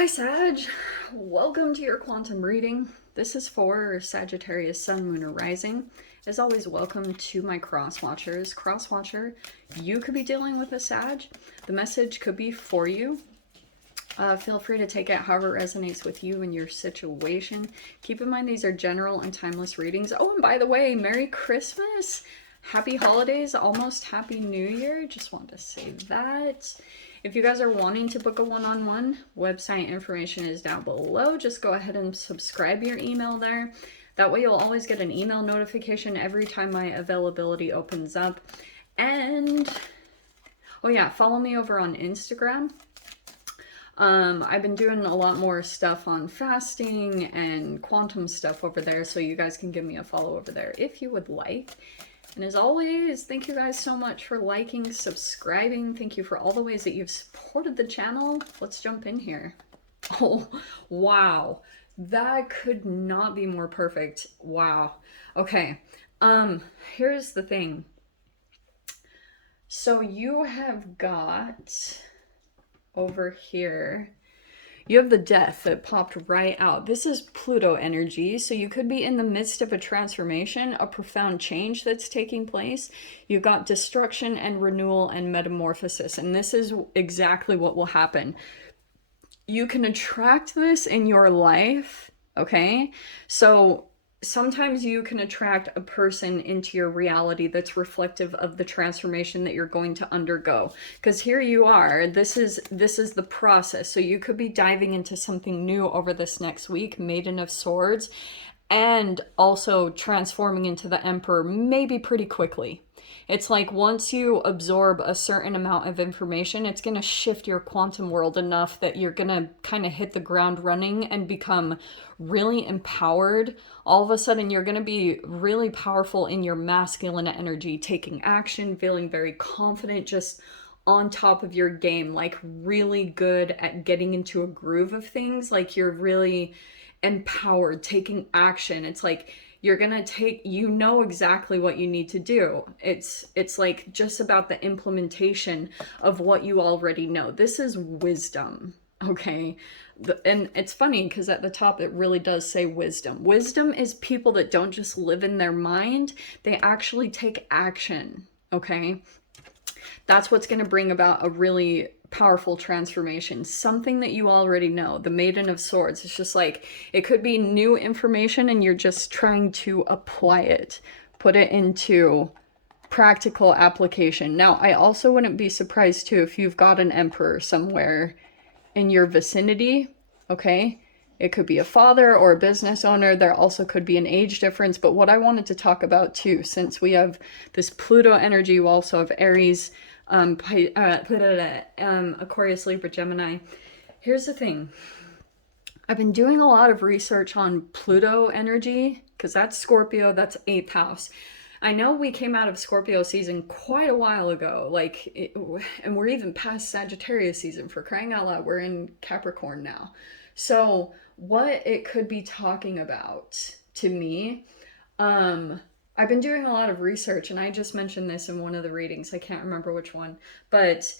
Hi Sag, welcome to your quantum reading. This is for Sagittarius Sun, Moon, or Rising. As always, welcome to my cross watchers. Cross watcher, you could be dealing with a Sag. The message could be for you. Feel free to take it however it resonates with you and your situation. Keep in mind these are general and timeless readings. Oh, and by the way, Merry Christmas! Happy holidays, almost Happy New Year. Just wanted to say that. If you guys are wanting to book a one-on-one, website information is down below. Just go ahead and subscribe your email there. That way you'll always get an email notification every time my availability opens up. And, oh yeah, follow me over on Instagram. I've been doing a lot more stuff on fasting and quantum stuff over there, so you guys can give me a follow over there if you would like. And as always, thank you guys so much for liking, subscribing. Thank you for all the ways that you've supported the channel. Let's jump in here. Oh, wow. That could not be more perfect. Wow. Okay. Here's the thing. So you have got over here, you have the death that popped right out. This is Pluto energy, so you could be in the midst of a transformation, a profound change that's taking place. You've got destruction and renewal and metamorphosis, and this is exactly what will happen. You can attract this in your life, okay? So sometimes you can attract a person into your reality that's reflective of the transformation that you're going to undergo, because here you are, this is the process. So you could be diving into something new over this next week, Maiden of Swords, and also transforming into the Emperor maybe pretty quickly. It's like once you absorb a certain amount of information, it's going to shift your quantum world enough that you're going to kind of hit the ground running and become really empowered. All of a sudden, you're going to be really powerful in your masculine energy, taking action, feeling very confident, just on top of your game, like really good at getting into a groove of things. Like you're really empowered, taking action. It's like you're gonna take, you know exactly what you need to do. It's like just about the implementation of what you already know. This is wisdom, okay? And it's funny because at the top it really does say wisdom. Wisdom is people that don't just live in their mind, they actually take action, okay? That's what's going to bring about a really powerful transformation. Something that you already know. The Maiden of Swords. It's just like, it could be new information and you're just trying to apply it. Put it into practical application. Now, I also wouldn't be surprised too if you've got an emperor somewhere in your vicinity, okay? It could be a father or a business owner. There also could be an age difference. But what I wanted to talk about too, since we have this Pluto energy, we also have Aries, Aquarius, Libra, Gemini. Here's the thing. I've been doing a lot of research on Pluto energy because that's Scorpio, that's 8th house. I know we came out of Scorpio season quite a while ago, and we're even past Sagittarius season, for crying out loud. We're in Capricorn now. So what it could be talking about to me, I've been doing a lot of research, and I just mentioned this in one of the readings. I can't remember which one, but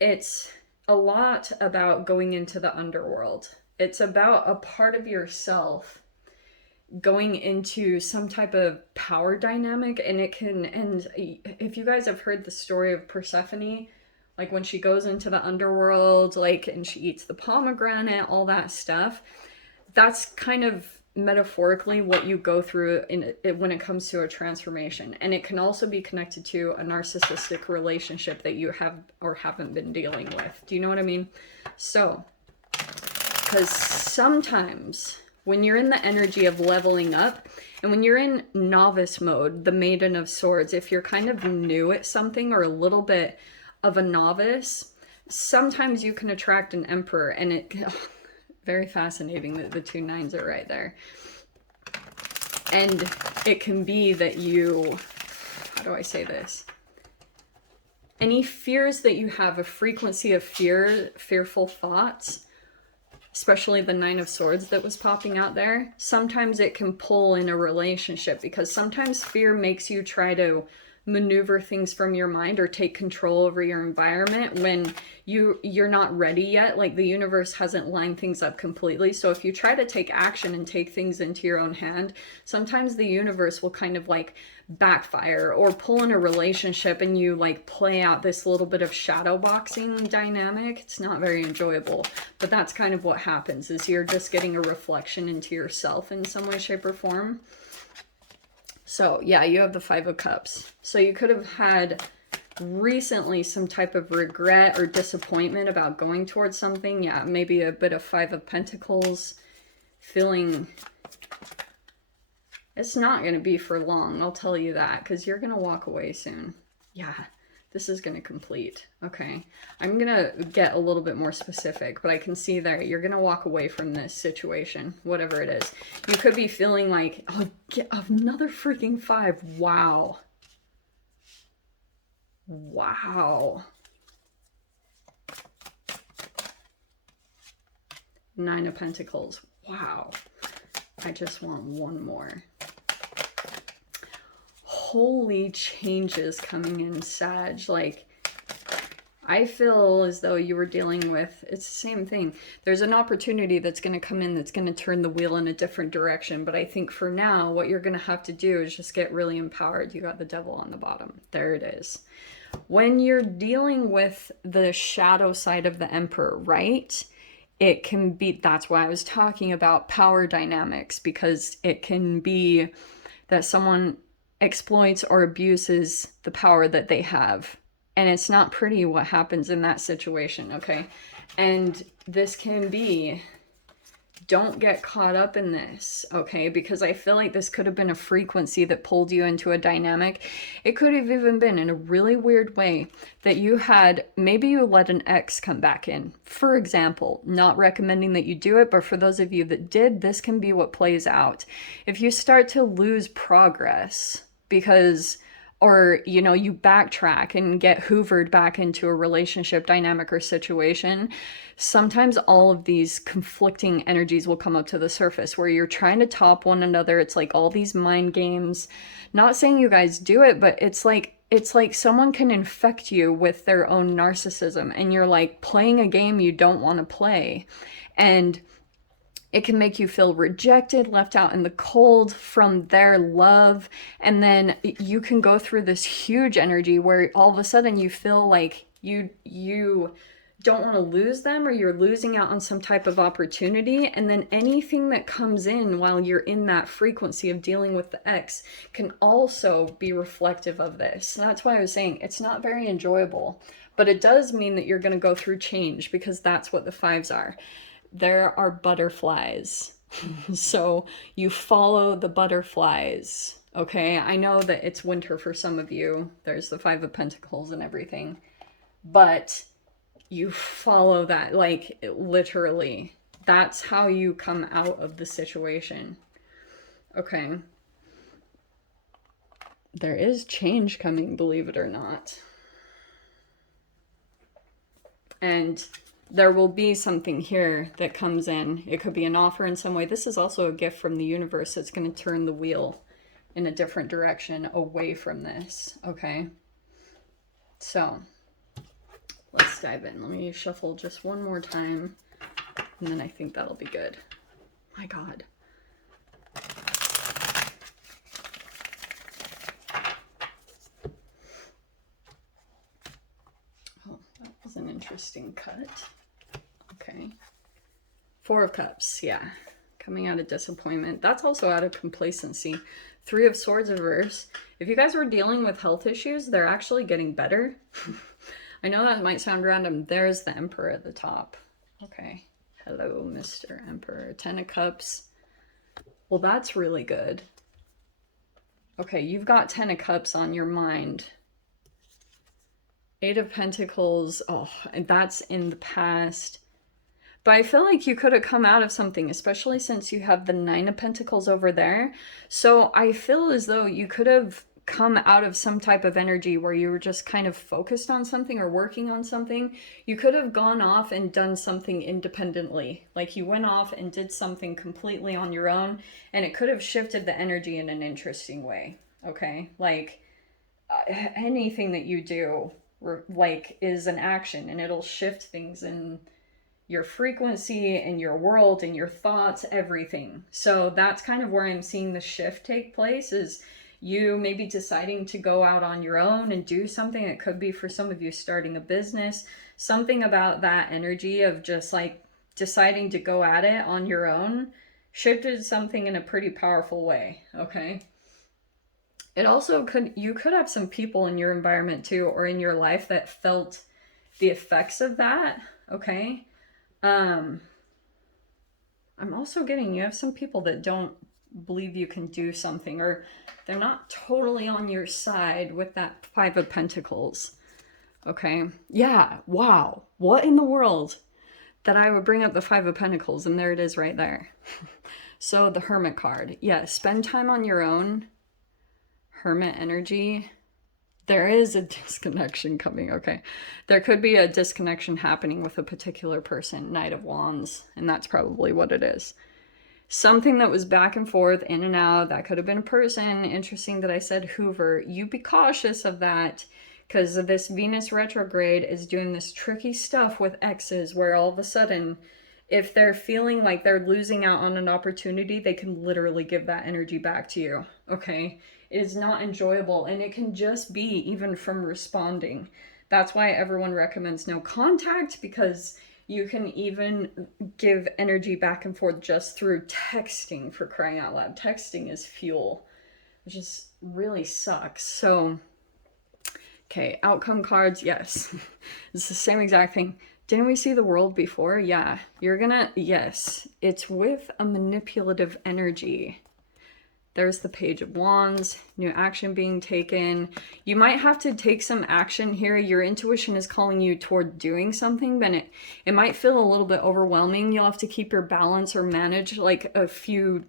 it's a lot about going into the underworld. It's about a part of yourself going into some type of power dynamic, and if you guys have heard the story of Persephone, like when she goes into the underworld, like, and she eats the pomegranate, all that stuff, that's kind of metaphorically what you go through when it comes to a transformation. And it can also be connected to a narcissistic relationship that you have or haven't been dealing with. Do you know what I mean? So, because sometimes when you're in the energy of leveling up, and when you're in novice mode, the Maiden of Swords, if you're kind of new at something or a little bit of a novice, sometimes you can attract an emperor, and it very fascinating that the 2 9s are right there. And it can be that you, how do I say this? Any fears that you have, a frequency of fearful thoughts, especially the 9 of Swords that was popping out there, sometimes it can pull in a relationship, because sometimes fear makes you try to maneuver things from your mind or take control over your environment when you're not ready yet. Like the universe hasn't lined things up completely. So if you try to take action and take things into your own hand, sometimes the universe will kind of like backfire or pull in a relationship and you like play out this little bit of shadow boxing dynamic. It's not very enjoyable, but that's kind of what happens, is you're just getting a reflection into yourself in some way, shape, or form. So yeah, you have the Five of Cups. So you could have had recently some type of regret or disappointment about going towards something. Yeah, maybe a bit of Five of Pentacles, feeling it's not going to be for long, I'll tell you that, because you're going to walk away soon. Yeah, this is going to complete. Okay, I'm going to get a little bit more specific, but I can see that you're going to walk away from this situation, whatever it is. You could be feeling like, oh, get another freaking 5. Wow. Wow. 9 of Pentacles. Wow. I just want one more. Holy changes coming in, Sag. Like, I feel as though you were dealing with, it's the same thing. There's an opportunity that's going to come in that's going to turn the wheel in a different direction. But I think for now, what you're going to have to do is just get really empowered. You got the Devil on the bottom. There it is. When you're dealing with the shadow side of the Emperor, right? It can be, that's why I was talking about power dynamics, because it can be that someone exploits or abuses the power that they have. And it's not pretty what happens in that situation, okay? And this can be, don't get caught up in this, okay? Because I feel like this could have been a frequency that pulled you into a dynamic. It could have even been in a really weird way that you had, maybe you let an ex come back in. For example, not recommending that you do it, but for those of you that did, this can be what plays out. If you start to lose progress because, or, you know, you backtrack and get hoovered back into a relationship dynamic or situation, sometimes all of these conflicting energies will come up to the surface where you're trying to top one another. It's like all these mind games. Not saying you guys do it, but it's like someone can infect you with their own narcissism and you're like playing a game you don't want to play. And it can make you feel rejected, left out in the cold from their love. And then you can go through this huge energy where all of a sudden you feel like you don't want to lose them, or you're losing out on some type of opportunity. And then anything that comes in while you're in that frequency of dealing with the ex can also be reflective of this. And that's why I was saying it's not very enjoyable, but it does mean that you're going to go through change, because that's what the 5s are. There are butterflies. So you follow the butterflies. Okay, I know that it's winter for some of you. There's the 5 of Pentacles and everything. But you follow that, like, literally. That's how you come out of the situation. Okay. There is change coming, believe it or not. And there will be something here that comes in. It could be an offer in some way. This is also a gift from the universe that's going to turn the wheel in a different direction away from this. Okay. So let's dive in. Let me shuffle just one more time, and then I think that'll be good. My God. Oh, that was an interesting cut. Okay. 4 of Cups, yeah. Coming out of disappointment. That's also out of complacency. 3 of Swords reverse. If you guys were dealing with health issues, they're actually getting better. I know that might sound random. There's the Emperor at the top. Okay. Hello, Mr. Emperor. 10 of Cups. Well, that's really good. Okay, you've got 10 of Cups on your mind. 8 of Pentacles. Oh, and that's in the past. But I feel like you could have come out of something, especially since you have the 9 of Pentacles over there. So I feel as though you could have come out of some type of energy where you were just kind of focused on something or working on something. You could have gone off and done something independently. Like you went off and did something completely on your own, and it could have shifted the energy in an interesting way. Okay? Like anything that you do like is an action, and it'll shift things in your frequency and your world and your thoughts, everything. So that's kind of where I'm seeing the shift take place, is you maybe deciding to go out on your own and do something. It could be for some of you starting a business, something about that energy of just like deciding to go at it on your own shifted something in a pretty powerful way. Okay. It also could, you could have some people in your environment too, or in your life, that felt the effects of that. Okay. I'm also getting, you have some people that don't believe you can do something, or they're not totally on your side with that Five of Pentacles. Okay. Yeah. Wow. What in the world that I would bring up the Five of Pentacles, and there it is right there. So the Hermit card. Yeah. Spend time on your own. Hermit energy. There is a disconnection coming, okay? There could be a disconnection happening with a particular person, Knight of Wands, and that's probably what it is. Something that was back and forth, in and out, that could have been a person. Interesting that I said Hoover. You be cautious of that, because this Venus retrograde is doing this tricky stuff with exes, where all of a sudden, if they're feeling like they're losing out on an opportunity, they can literally give that energy back to you, okay? It is not enjoyable, and it can just be even from responding. That's why everyone recommends no contact, because you can even give energy back and forth just through texting, for crying out loud. Texting is fuel, which just really sucks. So, okay, outcome cards, yes. It's the same exact thing. Didn't we see the World before? Yeah, you're gonna, yes. It's with a manipulative energy. There's the Page of Wands, new action being taken. You might have to take some action here. Your intuition is calling you toward doing something, but it might feel a little bit overwhelming. You'll have to keep your balance, or manage like a few,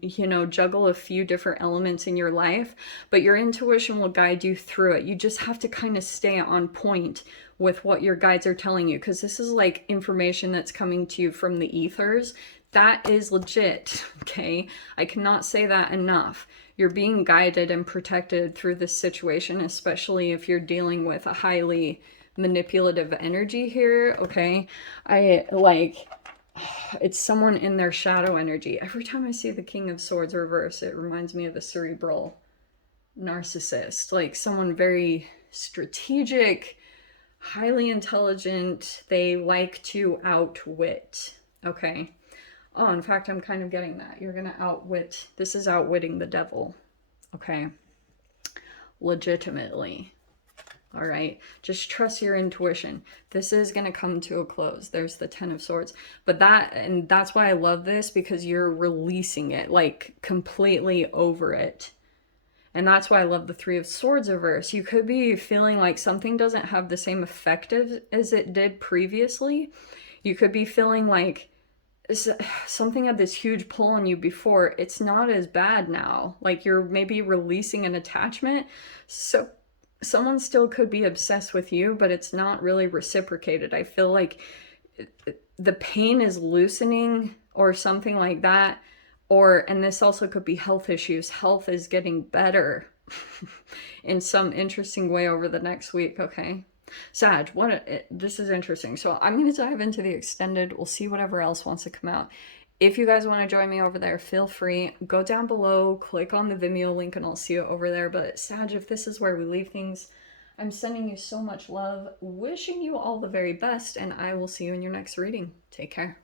juggle a few different elements in your life, but your intuition will guide you through it. You just have to kind of stay on point with what your guides are telling you, because this is like information that's coming to you from the ethers. That is legit, okay? I cannot say that enough. You're being guided and protected through this situation, especially if you're dealing with a highly manipulative energy here, okay? It's someone in their shadow energy. Every time I see the King of Swords reverse, it reminds me of the cerebral narcissist, like someone very strategic, highly intelligent. They like to outwit, okay? Oh, in fact, I'm kind of getting that. You're going to outwit. This is outwitting the devil. Okay. Legitimately. All right. Just trust your intuition. This is going to come to a close. There's the Ten of Swords. But that's why I love this, because you're releasing it, like completely over it. And that's why I love the Three of Swords reverse. You could be feeling like something doesn't have the same effect as it did previously. You could be feeling like something had this huge pull on you before. It's not as bad now. Like you're maybe releasing an attachment. So someone still could be obsessed with you, but it's not really reciprocated. I feel like the pain is loosening or something like that. And this also could be health issues. Health is getting better in some interesting way over the next week, okay? Sag, this is interesting. So I'm going to dive into the extended. We'll see whatever else wants to come out. If you guys want to join me over there, feel free. Go down below, click on the Vimeo link, and I'll see you over there. But Sag, if this is where we leave things, I'm sending you so much love, wishing you all the very best, and I will see you in your next reading. Take care.